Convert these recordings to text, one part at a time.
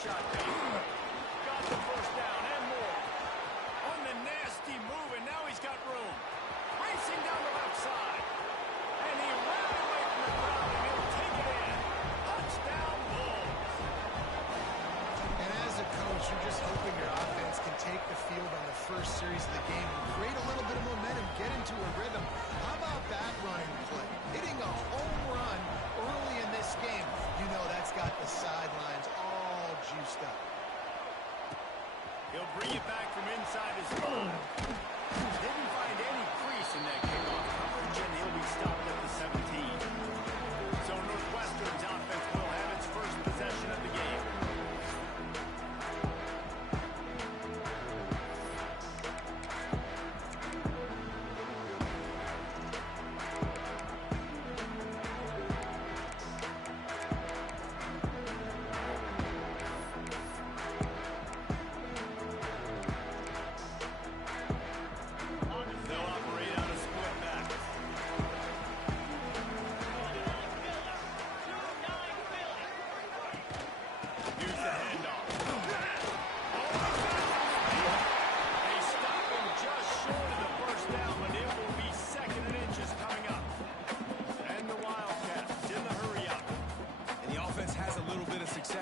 shotgun. Got the first down and more. On the nasty move, and now he's got room. Racing down the left side. And he ran away from the crowd, and he'll take it in. Touchdown, Bulls. And as a coach, you're just hoping your offense can take the field on the first series of the game and create a little bit of momentum, get into a rhythm. How about that running play? Hitting a home run early in this game. You know that's got the sidelines all juiced up. He'll bring it back from inside his own. Didn't find any crease in that kickoff coverage, and he'll be stopped at the 17. So Northwestern's offense will have its first possession of the game.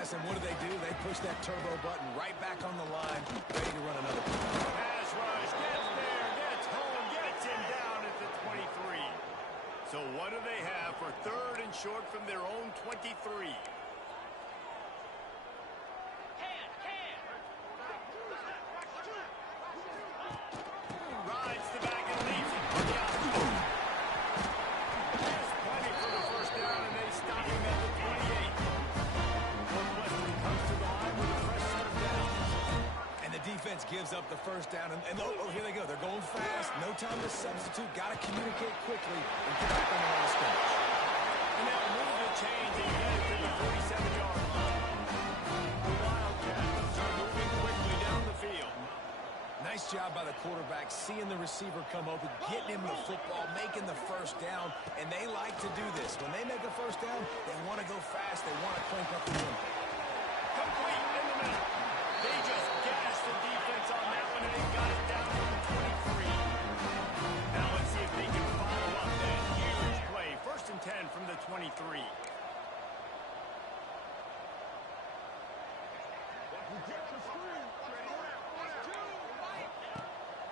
And what do? They push that turbo button right back on the line, ready to run another play. Pass rush, gets there, gets home, gets him down at the 23. So what do they have for third and short from their own 23? Rides the back and leaves it on the outside. There's plenty for the first down, and they stop him at the 28. Northwestern comes to the line with a fresh set of downs. And the defense gives up the first down. And oh, here they go. They're going fast. No time to substitute. Got to communicate quickly and get back on the line of scrimmage. And they'll move the change and get it to the 47-yard line. The Wildcats are moving quickly down the field. Nice job by the quarterback, seeing the receiver come open, getting him the football, making the first down, and they like to do this. When they make a first down, they want to go fast. They want to crank up the tempo. Complete in the middle. They just gassed the defense on that one, and they got it down to the 23. Now let's see if they can follow up that huge play. First and 10 from the 23.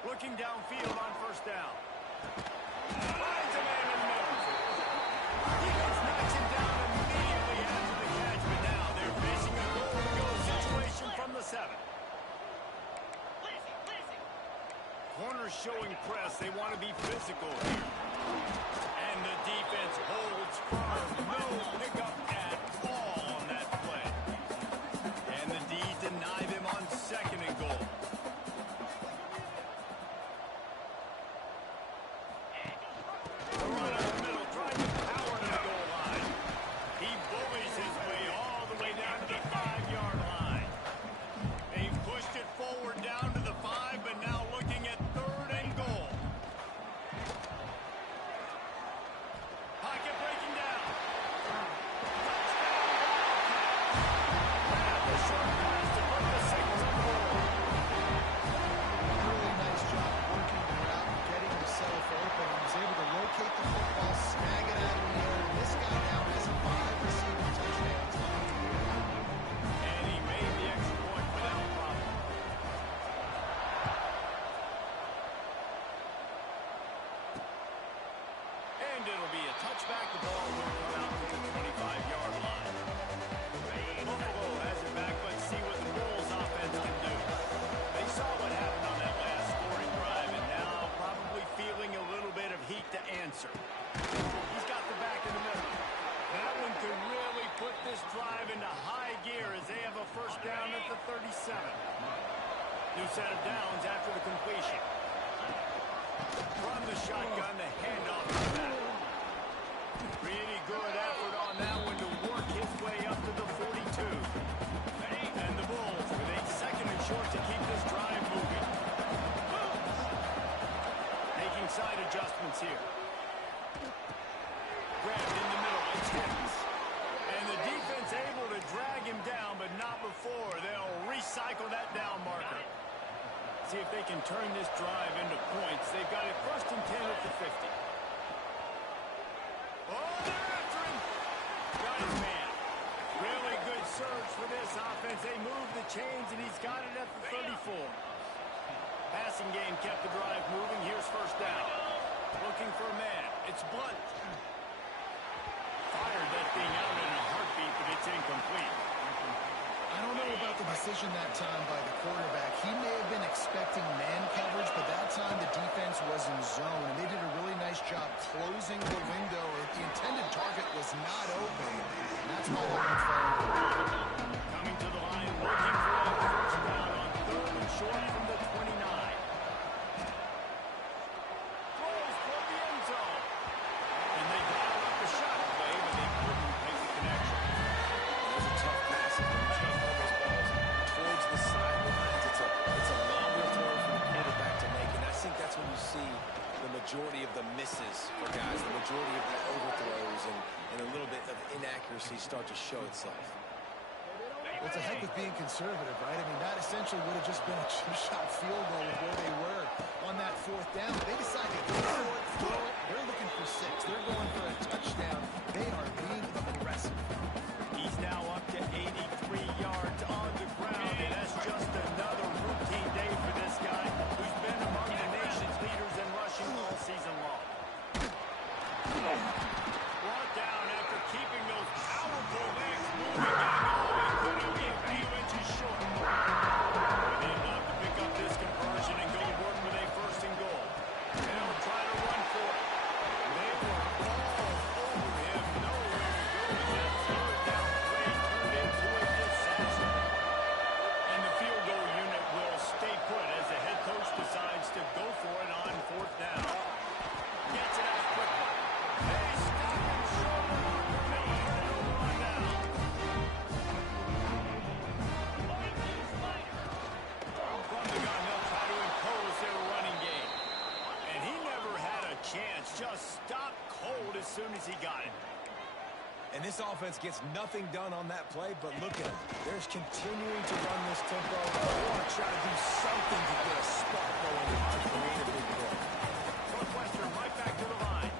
Looking downfield on first down. Finds a man in the middle. Defense knocks him down immediately after the catch, but now they're facing a goal-to-go situation from the 7. Corners showing press. They want to be physical here. And the defense holds firm. No pickup at all on that play. And the D's deny them on second and goal. It'll be a touchback. The ball will come out to the 25-yard line. Buffalo has it back. Let's see what the Bulls offense can do. They saw what happened on that last scoring drive, and now probably feeling a little bit of heat to answer. He's got the back in the middle. That one could really put this drive into high gear as they have a first down at the 37. New set of downs after the completion. From the shotgun, the handoff to the back. Pretty good effort on that one to work his way up to the 42. And the Bulls with a second and short to keep this drive moving. Making side adjustments here. Grabbed in the middle, it's Higgins. And the defense able to drag him down, but not before. See if they can turn this drive into points. They've got it first and 10 at the 50. Oh, they're after him. Got his man. Really good surge for this offense. They move the chains, and he's got it at the 34. Passing game kept the drive moving. Here's first down. Looking for a man. It's Blunt. Fired that thing out in a heartbeat, but it's incomplete. I don't know about the decision that time by the quarterback. He may have been expecting man coverage, but that time the defense was in zone, and they did a really nice job closing the window. The intended target was not open, and that's why they went forward. Coming to the line, looking for a first down on third and short from the 29. Throws for the end zone. And they dialed up the shot play, but they couldn't make the connection. Those are tough passes. Towards the sidelines. It's a longer throw for the quarterback to make, and I think that's when you see the majority of the misses for guys, the majority of the overthrows and a little bit of inaccuracy start to show itself. Well, it's a heck of being conservative, right? I mean, that essentially would have just been a two-shot field goal with where they were on that fourth down. They decided to go for it, throw it. They're looking for 6. They're going for a touchdown. They are being aggressive. He's now up to 83 yards on the ground, and that's just another routine day for this guy who's been among the nation's leaders in rushing all season long. Brought down after keeping those powerful legs moving, getting all the way through, a few inches short. They have to pick up this conversion and go to work with a first and goal. They'll try to run for it. They were all over him, nowhere to go with that third down play turned into a disaster. And the field goal unit will stay put as the head coach decides to go for it on fourth down. Gets it out quickly. They stop him short of the marker. They'll turn it over on down. From the gun, they'll try to impose their running game. And he never had a chance. Just stopped cold as soon as he got it. And this offense gets nothing done on that play, but look at them. They're continuing to run this tempo. They want to try to do something to get a spark going to create a big play. Northwestern right back to the line.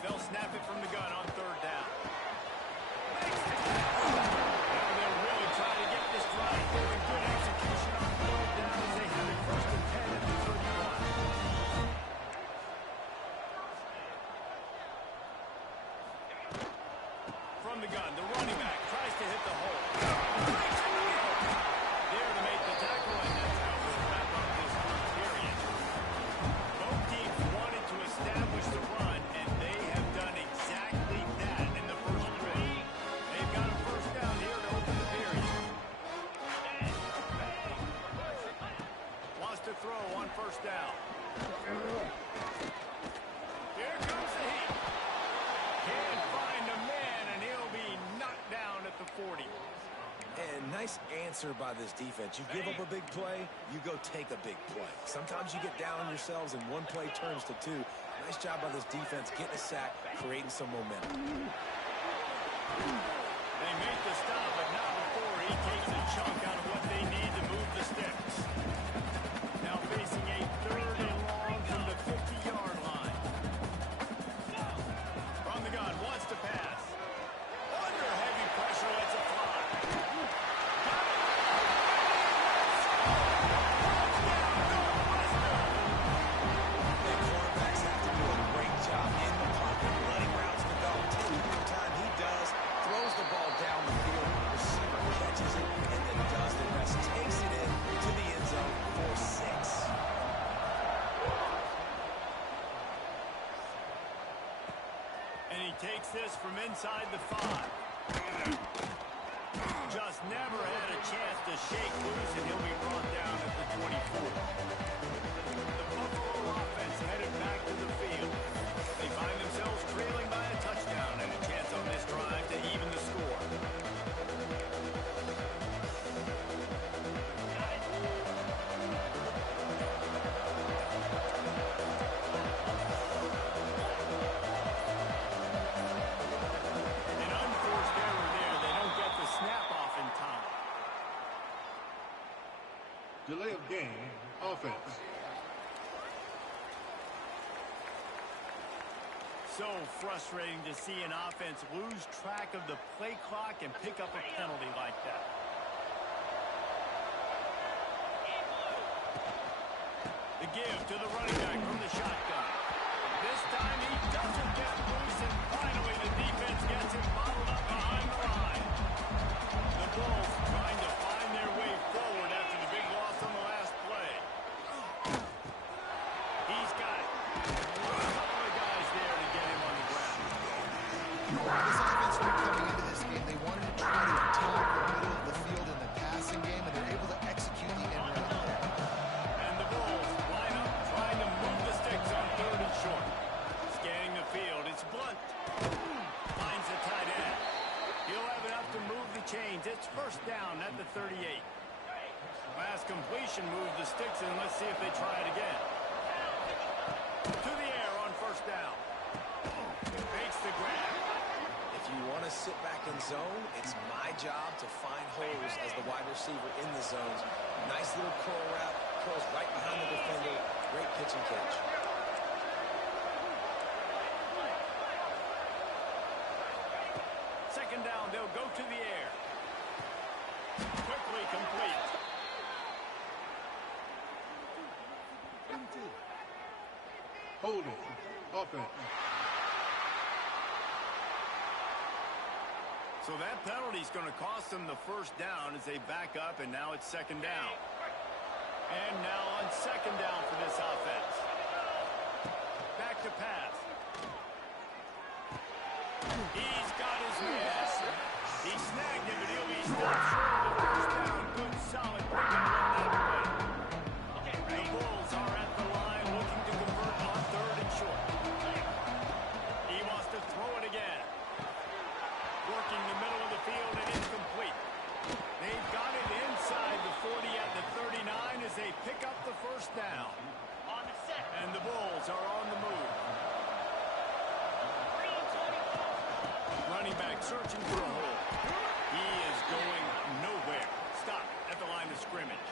They'll snap it from the gun on third down. Now they'll really try to get this drive going. Good execution on third down as they have it first and 10 at the 31. From the gun, the running back tries to hit the hole. There to make the tackle, and that's how we'll wrap up this first period. Both teams wanted to establish the run, and they have done exactly that in the first three. They've got a first down here to open the period. Wants to throw on first down. Here comes the heat. Can't find a man, and he'll be knocked down at the 40. And nice answer by this defense. You give up a big play, you go take a big play. Sometimes you get down on yourselves and one play turns to 2. Nice job by this defense getting a sack, creating some momentum. They make the stop, but not before he takes a chunk out of what they need to move the sticks. Now facing a third and long from the 50-yard line. From the gun, wants to pass. Under heavy pressure, lets it fly. And quarterbacks have to do a great job in the pocket, letting routes develop, taking the time he does, throws the ball down the field, receiver catches it, and then does the rest, takes it in to the end zone for 6. And he takes this from inside the 5. Just never had a chance to shake loose, and he'll be brought down at the 24. The Buffalo offense headed back to the field. They find themselves trailing by a touchdown and a chance on this drive to even the score. An unforced error there. They don't get the snap off in so frustrating to see an offense lose track of the play clock and pick up a penalty like that. The give to the running back from the shotgun. This time he doesn't get loose, and finally the defense gets him bottled up behind the line. The Bulls trying to find their way forward after the big loss on the last play. He's got it. A couple of guys there to get him on the ground. This offense knew coming into this game, they wanted to try to attack the middle of the field in the passing game, and they're able to execute the end run there. And the Bulls line up, trying to move the sticks on 3rd and short. Scanning the field, it's Blunt. Finds the tight end. He'll have enough to move the chains. It's 1st down at the 38. Last completion moved the sticks, and let's see if they try it again. To the air on 1st down. Fakes the grab. If you want to sit back in zone, it's my job to find holes as the wide receiver in the zones. Nice little curl route, curls right behind the defender. Great pitch and catch. Second down, they'll go to the air. Quickly complete. Holding. Offense. So that penalty is going to cost them the 1st down as they back up, and now it's 2nd down. And now on 2nd down for this offense. Back to pass. He's got his man. He snagged him, but he'll be stopped short of the 1st down. Good, solid pickup on that play. The Bulls are at the line looking to convert on 3rd and short. He wants to throw it again. Working the middle of the field and incomplete. They've got it inside the 40 at the 39 as they pick up the 1st down. And the Bulls are on the move. Running back searching for a hole. He is going nowhere. Stop at the line of scrimmage.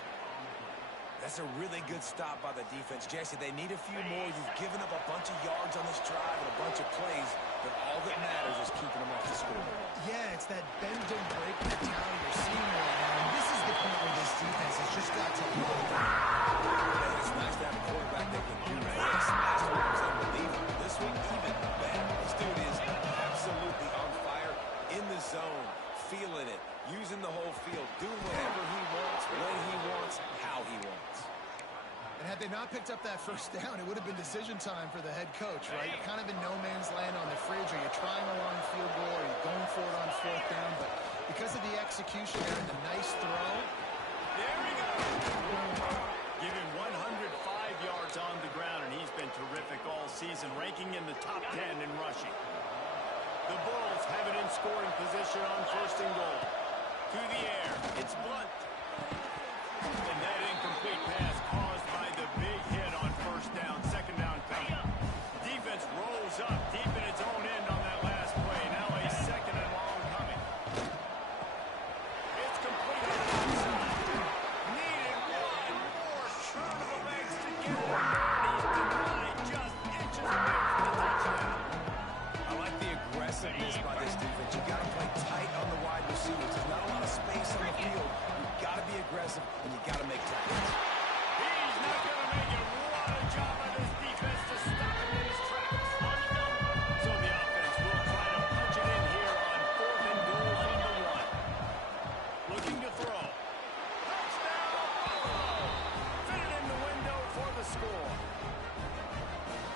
That's a really good stop by the defense. Jesse, they need a few more. You've given up a bunch of yards on this drive and a bunch of plays, but all that matters is keeping them off the scoreboard. Yeah, it's that bend don't break mentality you're seeing right now. And this is the point where this defense has just got to load. It's nice to have a quarterback that can do this. Last week was unbelievable. This week even better. This dude is absolutely on fire, in the zone, feeling it, using the whole field, doing whatever he wants, when he wants, how he wants. And had they not picked up that 1st down, it would have been decision time for the head coach, right? You're kind of in no man's land on the fridge. Are you trying a long field goal? Are you going for it on 4th down? But because of the execution there and the nice throw. There we go. Given 105 yards on the ground, and he's been terrific all season, ranking in the top 10 in rushing. The Bulls have it in scoring position on 1st and goal. To the air, it's Blunt. And that incomplete pass caused by the big hit on 1st down, 2nd down coming. Defense rolls up deep in its own end on that last play. Now a 2nd and long coming. It's complete on the outside. Needed one more turn of the legs to get it. He's denied just inches away from the touchdown. I like the aggressiveness by this defense. You got to play tight on the wide receivers. There's not a lot of space on the field. You've got to be aggressive, and you got to make tackles. He's not going to make it. What a job by this defense to stop him in his tracks. So the offense will try to punch it in here on 4th and goal from the 1. Looking to throw. Touchdown, Buffalo! Fitted in the window for the score.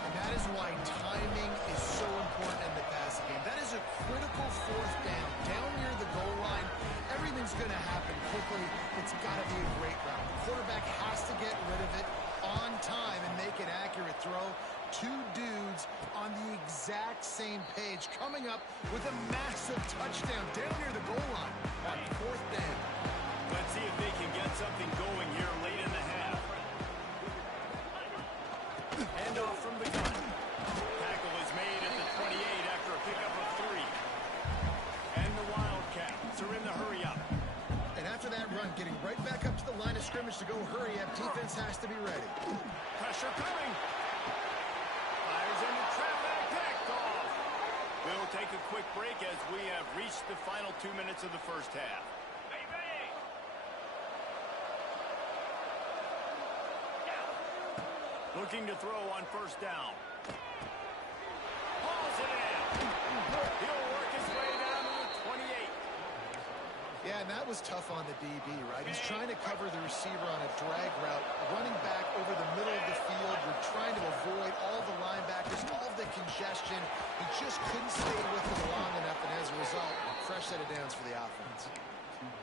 And that is why timing is so important in the passing game. That is a critical 4th down. Down near the goal line, everything's going to happen quickly. It's got to be a great route. The quarterback has to get rid of it on time and make an accurate throw. 2 dudes on the exact same page, coming up with a massive touchdown down near the goal line on 4th down. Let's see if they can get something going here late in the half. Handoff from the gun. Tackle is made at the 28 after a pickup of 3. And the Wildcats are in the hurry up. And after that run, getting right back up to the line of scrimmage to go hurry up, defense has to be ready. Pressure coming. Fires into trap and picked off. take a quick break as we have reached the final 2 minutes of the first half. Looking to throw on first down. Hauls it in. He'll work his way down to the 28. Yeah, and that was tough on the DB, right? He's trying to cover the receiver on a drag route, running back over the middle of the field. We're trying to avoid all the linebackers, all the congestion. He just couldn't stay with them long enough, and as a result, fresh set of downs for the offense.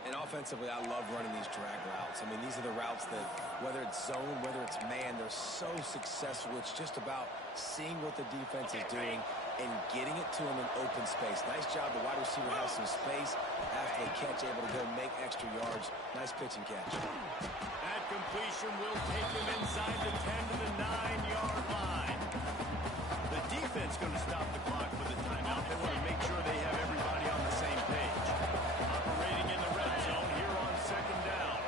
And offensively, I love running these drag routes. I mean, these are the routes that, whether it's zone, whether it's man, they're so successful. It's just about seeing what the defense is doing and getting it to him in open space. Nice job. The wide receiver has some space after the catch, able to go make extra yards. Nice pitch and catch. That completion will take him inside the 10 to the 9-yard line. The defense going to stop the clock with a timeout. They want to make sure they have everybody on the same page. Operating in the red zone here on second down.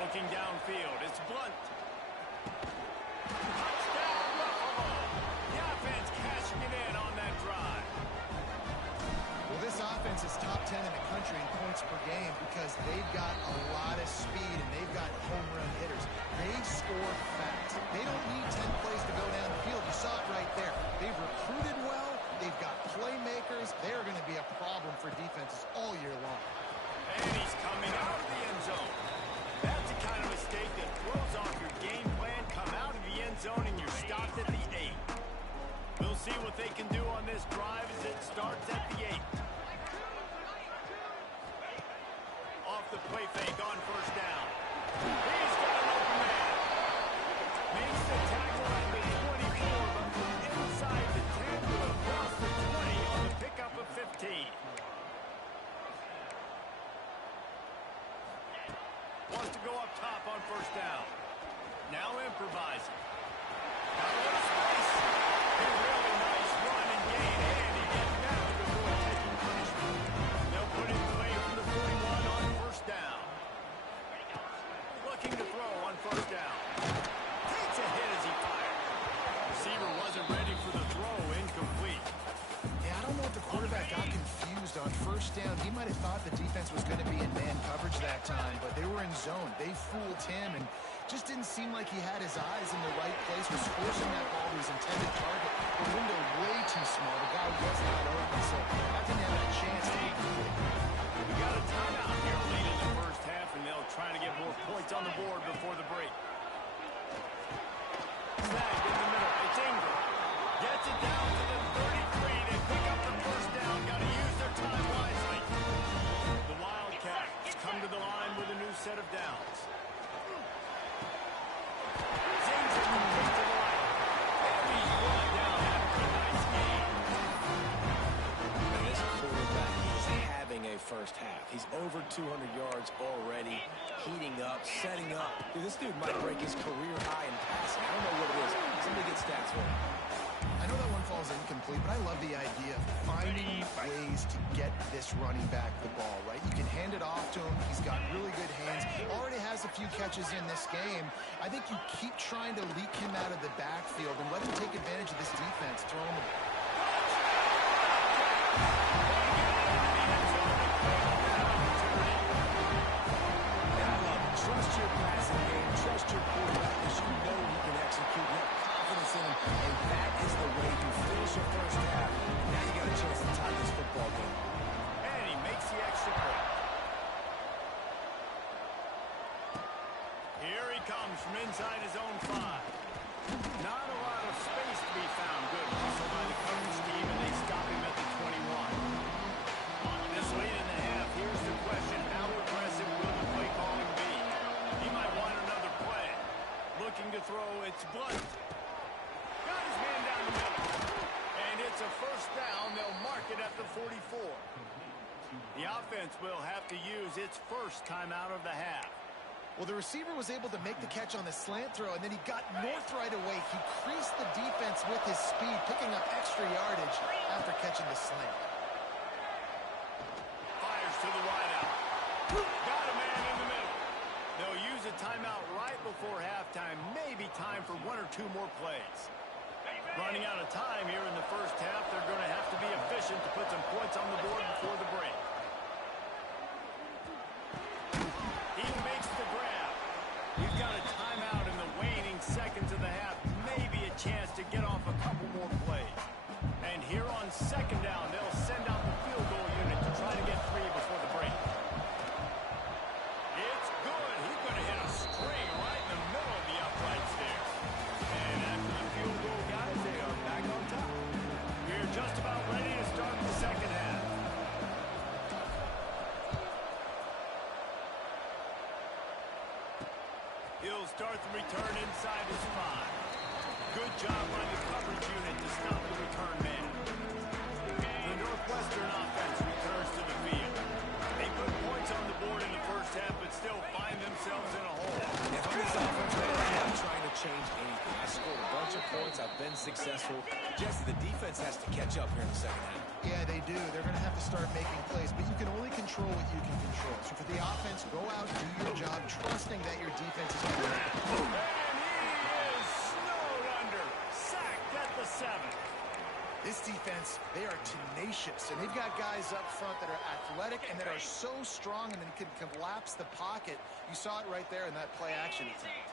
Looking downfield, it's Blunt. Touchdown, Buffalo. The offense cashing it in on that drive. Well, this offense is top 10 in the country in points per game because they've got a lot of speed and they've got home run hitters. They score fast. They don't need 10 plays to go down the field. You saw it right there. They've recruited well. They've got playmakers. They are going to be a problem for defenses all year long. And he's coming out of the end zone. That's the kind of mistake that throws off your game plan. Come out of the end zone and you're stopped at the 8. We'll see what they can do on this drive as it starts at the 8. Off the play fake on first down. He's got an open man. Makes the tackle at the 24, but from inside the 10 to across the 20 on the pickup of 15. Wants to go up top on first down. Now improvising. Got a little space. A really nice run and gain, and he gets down before taking punishment. They'll put him away from the 41 on first down. Looking to throw on first down. Takes a hit as he fired. Receiver wasn't ready for the throw, incomplete. Yeah, I don't know if the quarterback got confused on first down. He might have thought the defense was going to be in man coverage that time, but they were in zone. They fooled him and just didn't seem like he had his eyes in the right place, was forcing that ball to his intended target. The window way too small. The guy was not open, so that didn't have a chance to be complete. We got a timeout here late in the first half, and they'll try to get more points on the board before the break. Snagged in the middle. It's Ingram. Gets it down to the 33. They pick up the first down. Got to use their time wisely. The Wildcats come to the line with a new set of downs. James is complete to the right. And he's brought down after a nice game. And this quarterback is having a first half. He's over 200 yards already, heating up, setting up. Dude, this dude might break his career high in passing. I don't know what it is. Somebody get stats for him. I know that one falls incomplete, but I love the idea of finding ways to get this running back the ball, right? You can hand it off to him. He's got really good hands. Already has a few catches in this game. I think you keep trying to leak him out of the backfield and let him take advantage of this defense. Throw him the Trust your passing game. Trust your quarterback because you know he can execute. You have confidence in him, and that is the way you finish your first half. Now you got a chance to tie this football game. And he makes the extra point. Here he comes from inside his own 5. Not a lot of space to be found. Good hustle by the coverage team, and they stop him at the 21. This late in the half, here's the question. How aggressive will the play calling be? He might want another play. Looking to throw, it's Blunt. Got his man down the middle. And it's a first down. They'll mark it at the 44. The offense will have to use its first timeout of the half. Well, the receiver was able to make the catch on the slant throw, and then he got north right away. He creased the defense with his speed, picking up extra yardage after catching the slant. Fires to the wideout. Got a man in the middle. They'll use a timeout right before halftime, maybe be time for one or two more plays. Running out of time here in the first half. They're going to have to be efficient to put some points on the board before the break. He makes the grab. We've got a timeout in the waning seconds of the half. Maybe a chance to get off a couple more plays. And here on second down, they'll send out the field goal unit to try to get three before the break. It's good. He's going to hit a string right in the middle of the uprights there. And after the field goal, guys, they are back on top. We're just about ready to start the second half. He'll start the return inside his 5. Good job by the coverage unit to stop the return man. The Northwestern offense returns to the field. They put points on the board in the first half, but still find themselves in a hole. If I'm this offense, man, I'm not trying to change anything. I scored a bunch of points. I've been successful. Jesse, the defense has to catch up here in the second half. Yeah, they do. They're going to have to start making plays, but you can only control what you can control. So for the offense, go out, do your job, trusting that your defense is going to make it. And he is snowed under. Sacked at the 7. This defense, they are tenacious, and they've got guys up front that are athletic and that are so strong and then can collapse the pocket. You saw it right there in that play action attempt.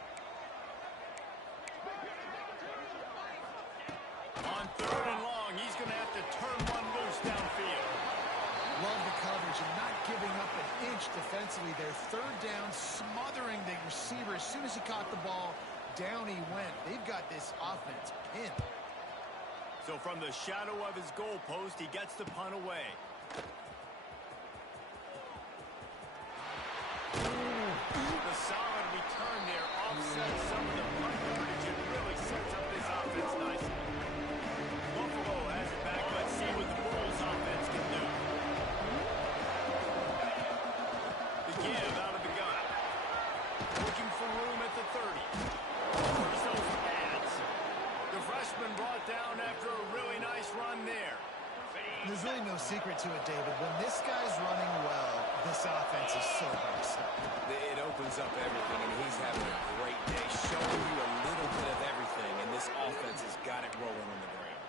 On third and long, he's going to have to turn one loose downfield. Love the coverage and not giving up an inch defensively. Their third down, smothering the receiver. As soon as he caught the ball, down he went. They've got this offense pinned. So from the shadow of his goal post, he gets the punt away. The solid return there offsets some of the punt yardage. It really sets up this offense nicely. Buffalo has it back. Let's see what the Bulls offense can do. The give out of the gun. Looking for room at the 30. There's those pads. The freshman brought down after a really nice run there. There's really no secret to it, David. When this guy's running well, this offense is so hard to stop. It opens up everything, and he's having a great day, showing you a little bit of everything, and this offense has got it rolling on the ground.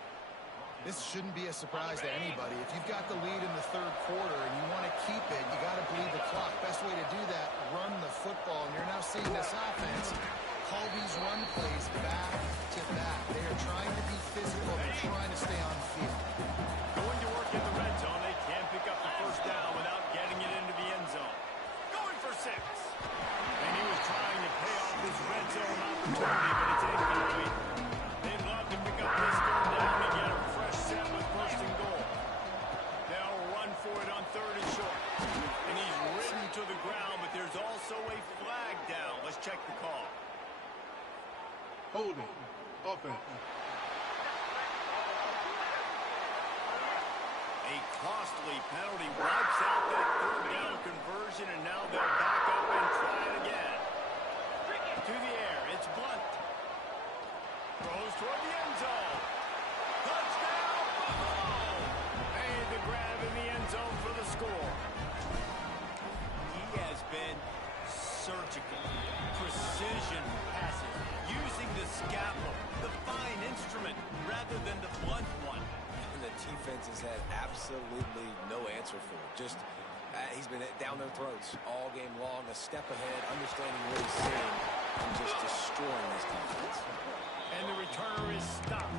This shouldn't be a surprise to anybody. If you've got the lead in the third quarter and you want to keep it, you got to bleed the clock. Best way to do that, run the football. And you're now seeing this offense call these run plays back to back. They are trying to be physical. They're trying to stay on the field. Going to work in the red zone. They can't pick up the first down without getting it into the end zone. Going for 6. And he was trying to pay off this red zone opportunity, but it's incomplete. They'd love to pick up this third down and get a fresh set with first and goal. They'll run for it on third and short. And he's ridden to the ground, but there's also a flag down. Let's check the call. Holding. Offense. A costly penalty wipes out that third down conversion, and now they'll back up and try it again. To the air, it's Blunt. Throws toward the end zone. Touchdown, Buffalo! Made the grab in the end zone for the score. He has been surgical, precision passes, using the scalpel, the fine instrument, rather than the blunt one. And the defense has had absolutely no answer for it. Just, he's been down their throats all game long, a step ahead, understanding what he's seeing, and just destroying this defense. And the returner is stopped.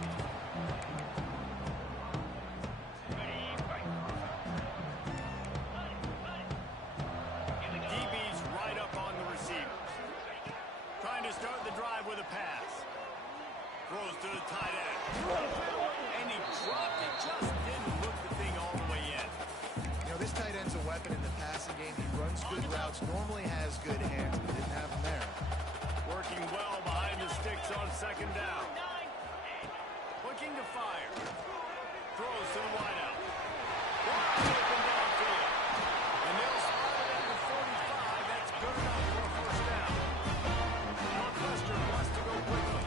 DB's right up on the receivers. Trying to start the drive with a pass. Throws to the tight end. And he dropped it. Just didn't look the thing all the way in. You know, this tight end's a weapon in the passing game. He runs good routes, normally has good hands, but didn't have them there. Working well behind the sticks on second down. Looking to fire. Throws to the wideout. Wide open downfield. And they'll spot it at the 45. That's good enough for a first down. Northwestern wants to go quickly.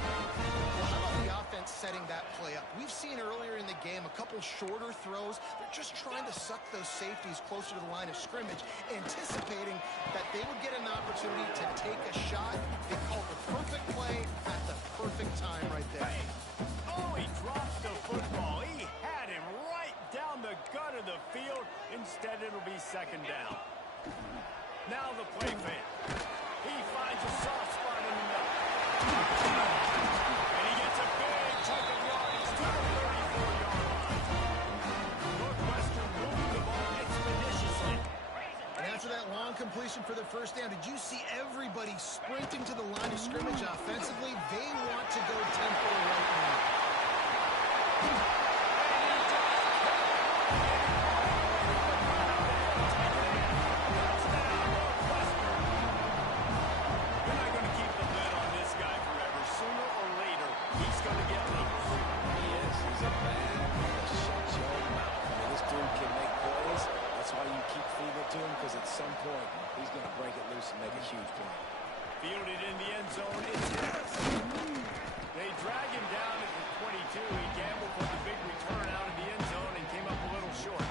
Well, how about the offense setting that play up? We've seen earlier in the game a couple shorter throws. They're just trying to suck those safeties closer to the line of scrimmage, anticipating that they would get an opportunity to take a shot. They called the perfect play at the Instead, it'll be second down. Now the play fake. He finds a soft spot in the middle. And he gets a big chunk of yardage to the 34-yard line. Northwestern moving the ball expeditiously. And after that long completion for the first down, did you see everybody sprinting to the line of scrimmage offensively? They want to go tempo right now. Because at some point, he's going to break it loose and make a huge play. Fielded in the end zone, it's his. They drag him down at the 22. He gambled for the big return out of the end zone and came up a little short.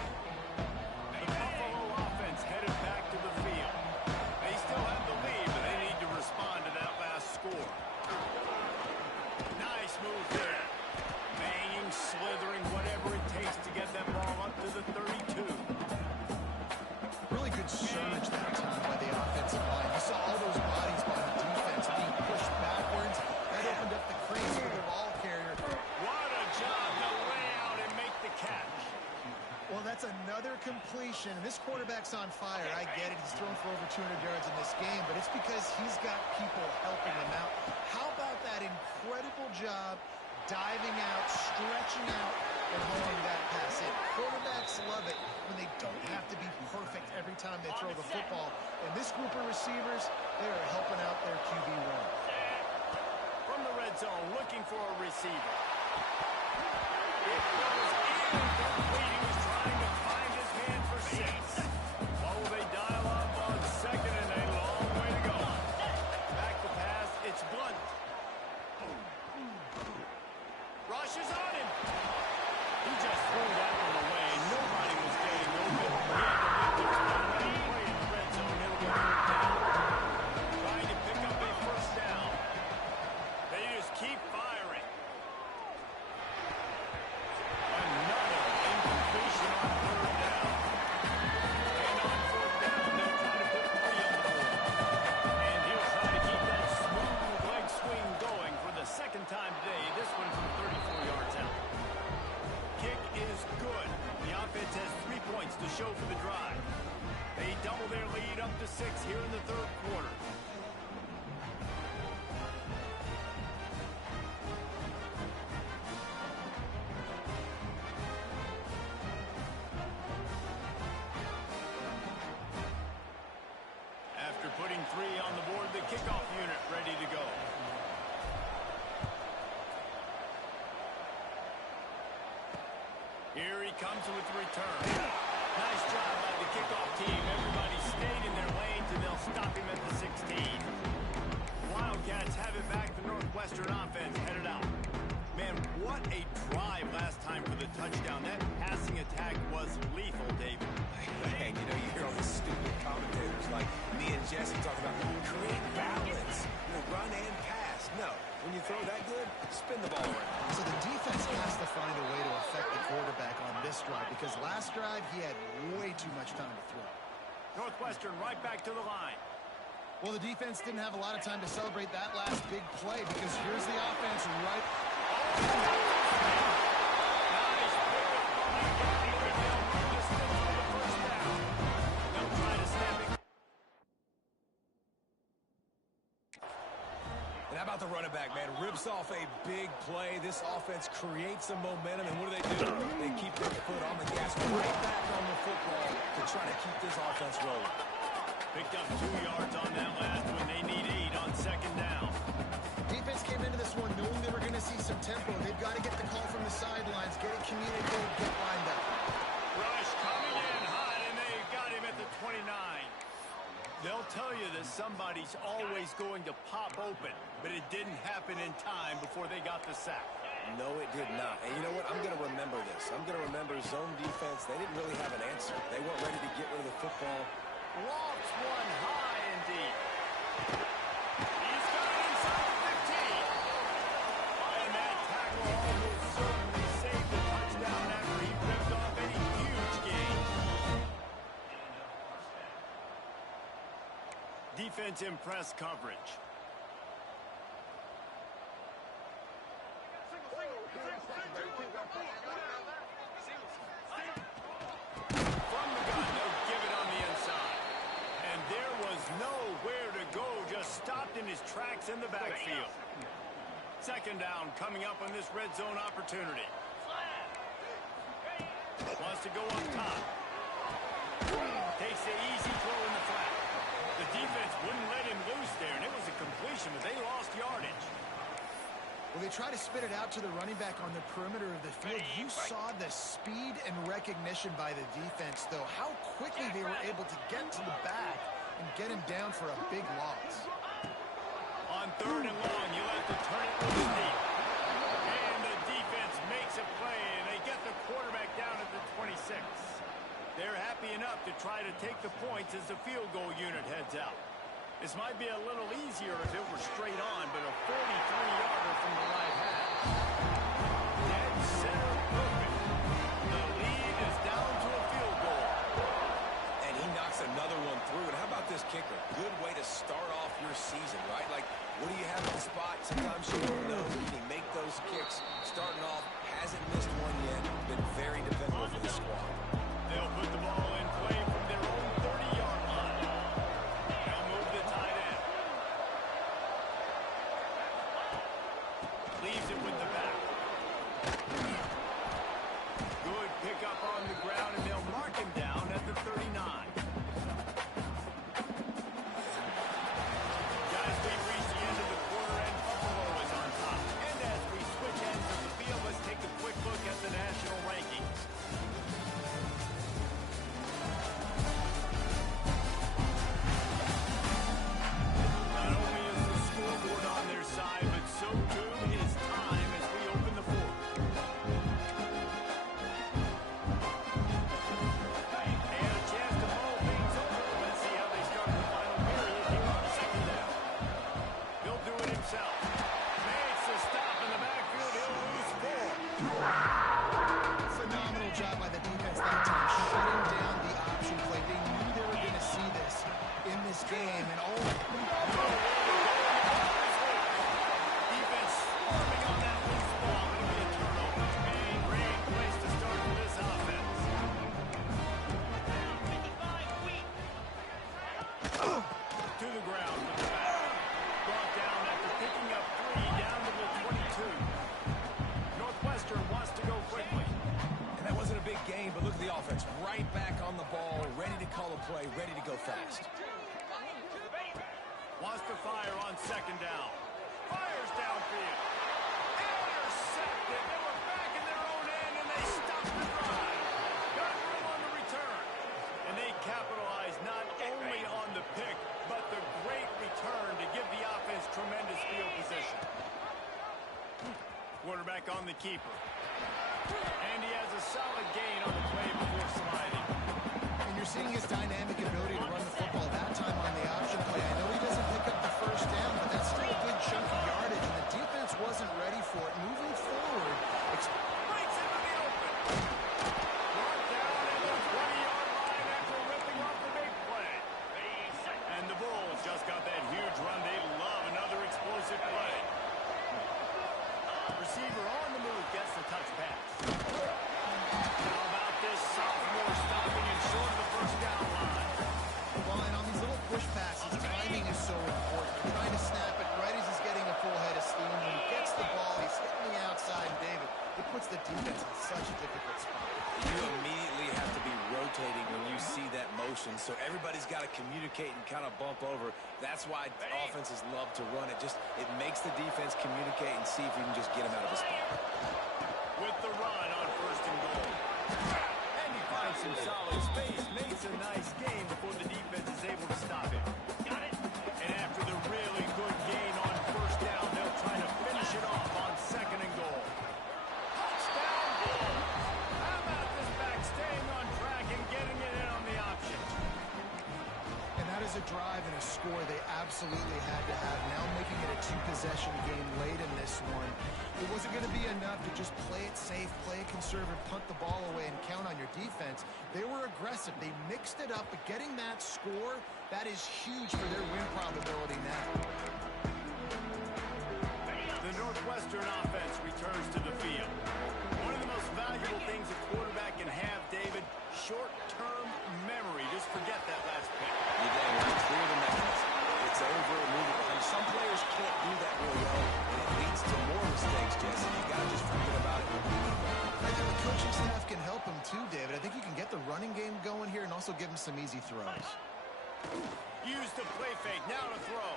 The Buffalo offense headed back to the field. They still have the lead, but they need to respond to that last score. Nice move there. Banging, slithering, whatever it takes to get that ball up to the 32. Really good surge that time by the offensive line. You saw all those bodies by the defense being pushed backwards. That opened up the crease for the ball carrier. What a job to lay out and make the catch. Well, that's another completion. This quarterback's on fire. I get it. He's thrown for over 200 yards in this game, but it's because he's got people helping him out. How about that incredible job diving out, stretching out, and hauling that pass in? Quarterbacks love it when they don't have to be perfect every time they throw the football. And this group of receivers, they are helping out their QB1. From the red zone, looking for a receiver. It goes incomplete. He was trying to find his man for 6. Oh, they dial up on second and a long way to go. Back to pass, it's Blunt. Rush is on him. He just threw that one away. Nobody was getting open. He had to make the play in the red zone. It'll be third down. Trying to pick up a first down. They just keep firing. Another incompletion on third down. And on fourth down, they'll try to put 3 on the board. And he'll try to keep that smooth leg swing going for the second time today. This one from 34 yards out. Kick is good. The offense has 3 points to show for the drive. They double their lead up to 6 here in the third quarter. After putting 3 on the board, the kickoff unit ready to go. Here he comes with the return. Nice job by the kickoff team. Everybody stayed in their lanes, and they'll stop him at the 16. Wildcats have it back. The Northwestern offense headed out. Man, what a drive last time for the touchdown. That passing attack was lethal, David. Man, you know, you hear all these stupid commentators like me and Jesse talk about create balance, run and pass. No, when you throw that good, spin the ball around. So the defense has to find a way to affect the quarterback on this drive, because last drive he had way too much time to throw. Northwestern right back to the line. Well, the defense didn't have a lot of time to celebrate that last big play, because here's the offense right. And how about the running back, man? Rips off a big play. This offense creates some momentum, and what do? They keep their foot on the gas, right back on the football to try to keep this offense rolling. Picked up 2 yards on that last one. They need 8 on second down. Defense came into this one knowing they were going to see some tempo. They've got to get the call from the sidelines, get it communicated, get lined up. Rush coming in hot, and they got him at the 29. They'll tell you that somebody's always going to pop open, but it didn't happen in time before they got the sack. No, it did not. And you know what? I'm going to remember this. I'm going to remember zone defense. They didn't really have an answer. They weren't ready to get rid of the football. Lofts one high indeed. He's got it inside the 15. And that tackle almost certainly saved the touchdown after he ripped off a huge gain. defense in press coverage. From the gun, they'll give it on the inside. And there was nowhere to go, just stopped in his tracks in the backfield. Second down coming up on this red zone opportunity. Wants to go up top. Takes the easy throw in the flat. The defense wouldn't let him loose there, and it was a completion, but they lost yardage. Well, they try to spit it out to the running back on the perimeter of the field. You saw the speed and recognition by the defense, though. How quickly they were able to get to the back and get him down for a big loss. On third and long, you have to turn it loose deep. And the defense makes a play, and they get the quarterback down at the 26. They're happy enough to try to take the points as the field goal unit heads out. This might be a little easier if it were straight on, but a 43-yarder from the right half. Dead center perfect. The lead is down to a field goal. And he knocks another one through. And how about this kicker? Good way to start off your season, right? Like, what do you have in the spot? Sometimes you don't know. Can he make those kicks? Starting off, hasn't missed one yet. Been very dependable for the squad. They'll put the ball in play from their own 30-yard line. They'll move the tight end. Leaves it with the back. Good pickup on the ground, and they'll mark him down at the 39. Guys, we've reached the end of the quarter, and Buffalo is on top. And as we switch ends of the field, let's take a quick look at the national rankings. Not only is the scoreboard on their side, but so too is time as we open the fourth. They had a chance to mull things over. Let's see how they start the final period here on second down. He'll do it himself. Makes the stop in the backfield. He'll lose 4. Phenomenal job by the defense that time, shutting down the option play. They knew they were going to see this in this game, and Defense swarming on that loose ball. It'll be a turnover. A great place to start for this offense. To the ground with the back. Brought down after picking up 3 down to the 22. Northwestern wants to go quickly. And that wasn't a big game, but look at the offense. Right back on the ball, ready to call a play, ready to go fast. Wants to fire on second down. Fires downfield. Intercepted. They were back in their own end, and they stopped the drive. Got room on the return. And they capitalized not only on the pick, but the great return to give the offense tremendous field position. Quarterback on the keeper. And he has a solid gain on the play before sliding. and you're seeing his dynamic ability to run the football that time on the option play. I know he doesn't pick up the first down, but that's still a good chunk of yardage, and the defense wasn't ready for it. Moving forward, Breaks into the open. Brought down at the 20-yard line after ripping off the big play. And the Bulls just got that huge run. They love another explosive play. Receiver on the move gets the touch pass. How about this sophomore stopping and short of the first down line? well, and on these little push passes, timing is so important. Trying to snap it right as he's getting a full head of steam. When he gets the ball, he's hitting the outside, David. It puts the defense in such a difficult spot. You immediately have to be rotating when you see that motion, so everybody's got to communicate and kind of bump over. That's why offenses love to run it. It makes the defense communicate and see if you can just get him out of his spot. With the run on first and goal. And he finds some solid space, makes a nice gain before the defense is able to stop him. Got it. And after the really good gain on first down, they'll try to finish it off on second and goal. Touchdown, Bulls! How about this back staying on track and getting it in on the option? And that is a drive and a score they absolutely had to have. Now making it a two-possession game late in this one. It wasn't going to be enough to just play it safe, play it conservative, punt the ball away, and count on your defense. They were aggressive. They mixed it up, but getting that score, that is huge for their win probability now. The Northwestern offense returns to the field. One of the most valuable things a quarterback can have, David, short-term memory. Just forget that last pick. You're dang right. Clear the mechanism. It's over and move it behind. Some players can't do that real well, and it leads to more mistakes, Jesse. You got to just forget about it. I think the coaching staff can help him too, David. I think you can get the running game going here and also give him some easy throws. Use the play fake. Now to throw.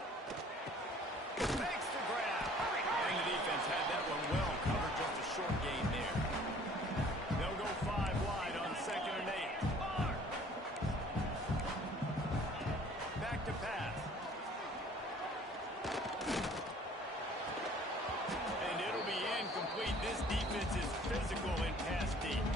Makes the grab. And the defense had that one well covered. Just a short gain there. They'll go 5 wide on 2nd and 8. Back to pass. And it'll be incomplete. This defense is physical in pass deep.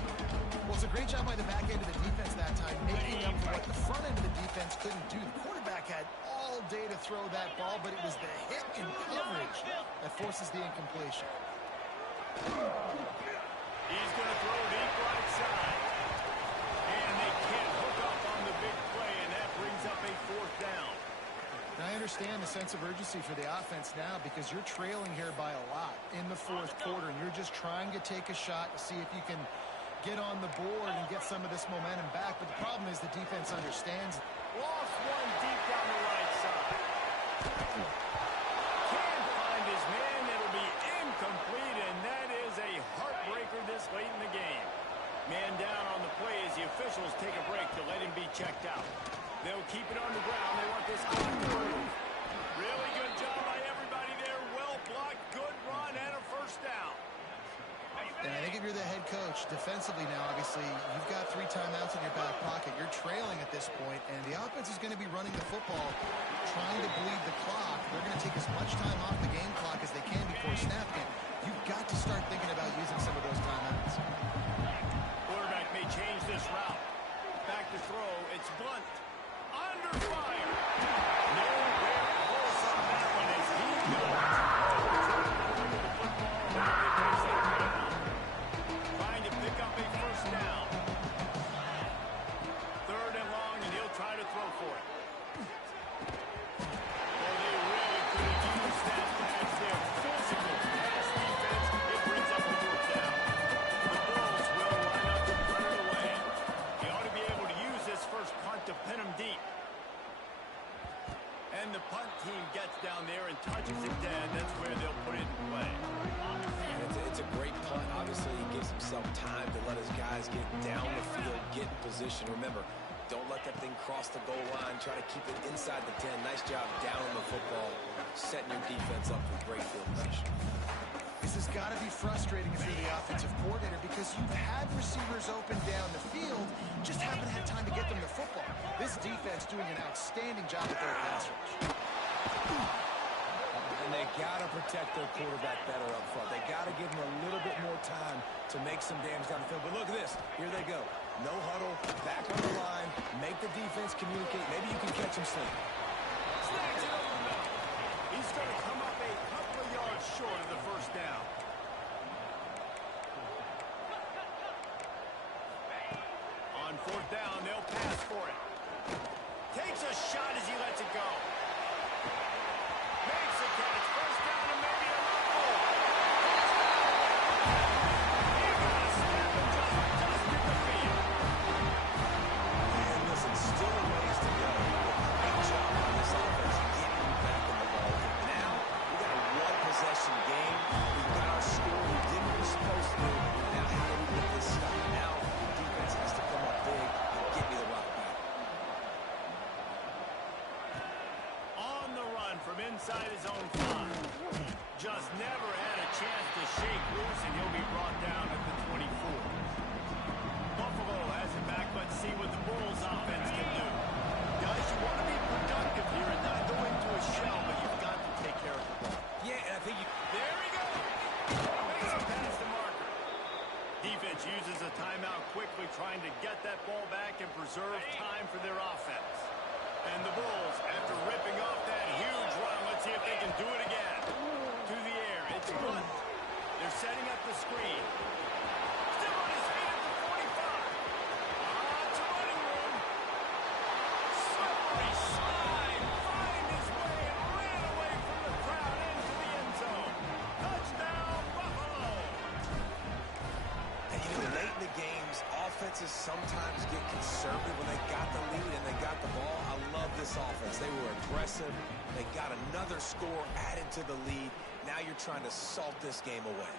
Well, it's a great job by the back end of the defense that time, making up for what the front end of the defense couldn't do. The quarterback had all day to throw that ball, but it was the hit and coverage that forces the incompletion. He's going to throw deep right side. And they can't hook up on the big play, and that brings up a 4th down. And I understand the sense of urgency for the offense now because you're trailing here by a lot in the 4th quarter, and you're just trying to take a shot to see if you can get on the board and get some of this momentum back. But the problem is the defense understands. Lost one deep down the right side. Can't find his man. It'll be incomplete, and that is a heartbreaker this late in the game. Man down on the play as the officials take a break to let him be checked out. They'll keep it on the ground. They want this clock to move. Really good job by everybody there. Well blocked, good run, and a 1st down. And I think if you're the head coach, defensively now, obviously, you've got 3 timeouts in your back pocket. You're trailing at this point, and the offense is going to be running the football, trying to bleed the clock. They're going to take as much time off the game clock as they can before snapping it. You've got to start thinking about using some of those timeouts. Quarterback may change this route. Back to throw. It's Blunt. Under fire. Nowhere close on that one as he goes. Trying to pick up a 1st down. 3rd and long, and he'll try to throw for it. Well, they really could have used that pass there. Physical pass defense. It brings up the 4th down. The Bulls will line up to punt it away. They ought to be able to use this first punt to pin them deep. And the punt team gets down there and touches it dead. That's where they'll put it in play. It's a great punt. Obviously, he gives himself time to let his guys get down the field, get in position. Remember, don't let that thing cross the goal line. Try to keep it inside the 10. Nice job down on the football, setting your defense up for great field position. This has got to be frustrating if you're the offensive coordinator because you've had receivers open down the field, just haven't had time to get them the football. This defense doing an outstanding job at their pass rush. And they got to protect their quarterback better up front. They got to give him a little bit more time to make some damage down the field. But look at this. Here they go. No huddle, back on the line, make the defense communicate. Maybe you can catch him sleeping. Snags it over the middle. He's going to come up a couple of yards short of the 1st down. On 4th down, they'll pass for it. Takes a shot as he lets it go. Makes a catch. 1st down and maybe a lot more. He got a snap and just dusted the field. And listen, still a ways to go. Great job on this offense getting you back in the ball. Now, we got a 1-possession game. We've got our score. We did what we're supposed to do. Now, how do we get this stop? Now, the defense has to come up big and get me the rock back. On the run from inside his own 5. Just never had a chance to shake loose, and he'll be brought down at the 24. Buffalo has it back. Let's see what the Bulls offense can do. Guys, you want to be productive here and not go into a shell, but you've got to take care of the ball. Yeah, and I think you... There he goes. Makes it past the marker. Defense uses a timeout quickly, trying to get that ball back and preserve time for their offense. And the Bulls, after ripping off that huge run, let's see if they can do it again. To the air, it's Blunt. They're setting up the screen. Still on his feet at the 45. Lots of running room. Slippery slide. Find his way and ran away from the crowd into the end zone. Touchdown, Buffalo. And late in the games, offenses sometimes get conservative when they got the lead and they got the ball. I love this offense. They were aggressive. They got another score added to the lead. Now you're trying to salt this game away.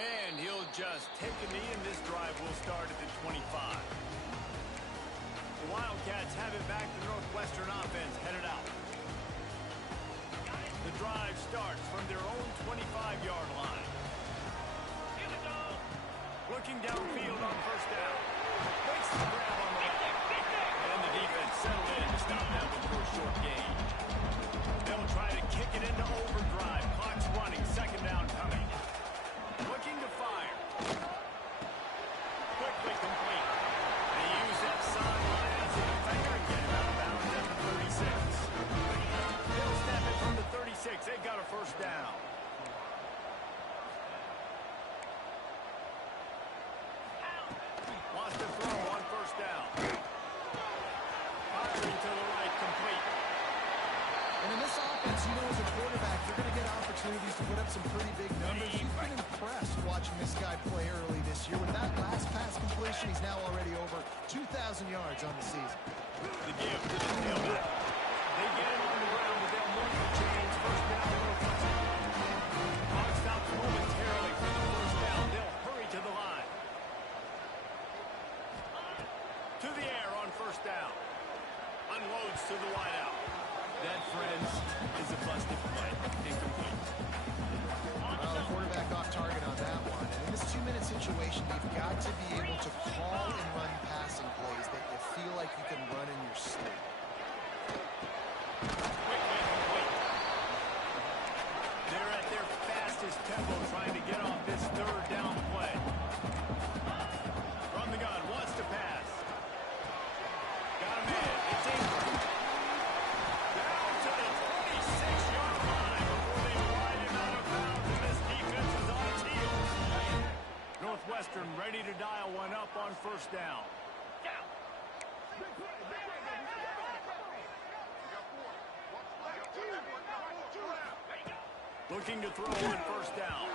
And he'll just take a knee, and this drive will start at the 25. The Wildcats have it back. The Northwestern offense headed out. The drive starts from their own 25-yard line. Looking downfield on first down. Makes the grab on the back. And the defense settled in to stop that one for a short gain. They'll try to kick it into overdrive. Clock's running. Second down coming. Looking to fire. Quickly complete. They use that sideline as a defender and get him out of bounds at the 36. They'll snap it from the 36. They've got a first down. Wants to throw on first down. Firing to the right, complete. And in this offense, you know, as a quarterback, you're going to get opportunities to put up some pretty big numbers. You've been impressed watching this guy play early this year. With that last pass completion, he's now already over 2,000 yards on the season. The give to the tailback. They get him on the ground, but they'll move the chains. First down, Northwestern. Clock stops momentarily for the first down. They'll hurry to the line. To the air on first down. Unloads to the wideout. That, friends, is a busted play. Incomplete. Well, the quarterback off target on that one. And in this 2-minute situation, you've got to be able to call and run passing plays that you feel like you can run in your sleep. Quickly complete. They're at their fastest tempo trying to get off this third down play. From the gun, wants to pass. Got a man. It's Ingram. Down to the 26-yard line before they ride him out of bounds, and this defense is on its heels. Northwestern ready to dial one up on first down. Looking to throw on first down.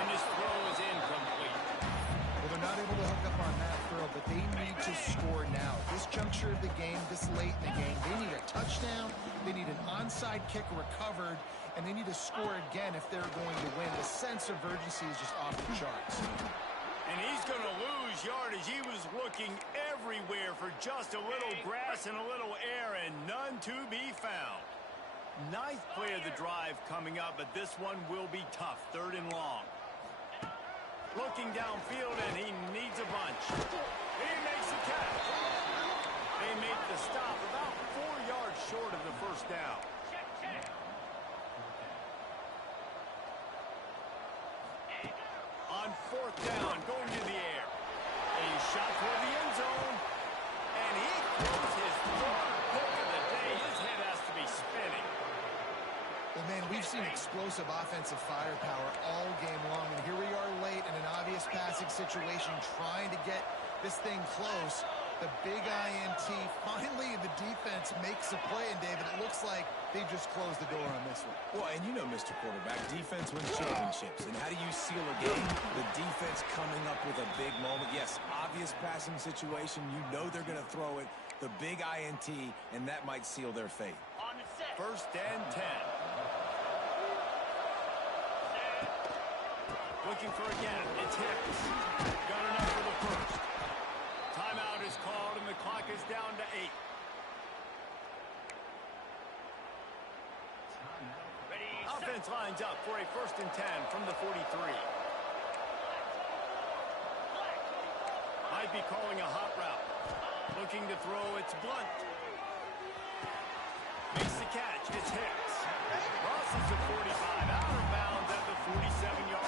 And this throw is incomplete. Well, they're not able to hook up on that throw, but they need to score now. This juncture of the game, this late in the game, they need a touchdown, they need an onside kick recovered, and they need to score again if they're going to win. The sense of urgency is just off the charts. And he's going to lose yardage. He was looking everywhere for just a little grass and a little air, and none to be found. Ninth play of the drive coming up, but this one will be tough. Third and long. Looking downfield, and he needs a bunch. He makes the catch. They make the stop about 4 yards short of the first down. On fourth down, going to the air. A shot toward the end zone. And he throws his third pick of the day. His head has to be spinning. Well, man, we've seen explosive offensive firepower all game long, and here we are late in an obvious passing situation trying to get this thing close. The big INT, finally the defense makes a play, and David, it looks like they just closed the door on this one. Well, and you know, Mr. Quarterback, defense wins championships. And how do you seal a game? The defense coming up with a big moment. Yes, obvious passing situation. You know they're going to throw it. The big INT, and that might seal their fate. First and 10. Looking for again. It's Hicks. Got enough for the first. Timeout is called, and the clock is down to 8. Offense lines up for a first and 10 from the 43. Might be calling a hot route. Looking to throw, it's Blunt. Makes the catch, it's Hicks. Crosses the 45, out of bounds at the 47-yard